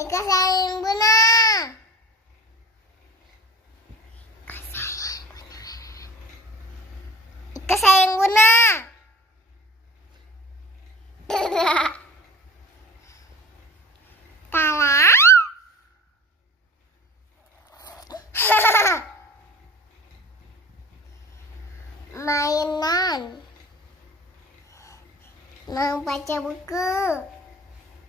Ika sayang Buna. Ika sayang Buna. Kala. Mainan. Mau baca buku.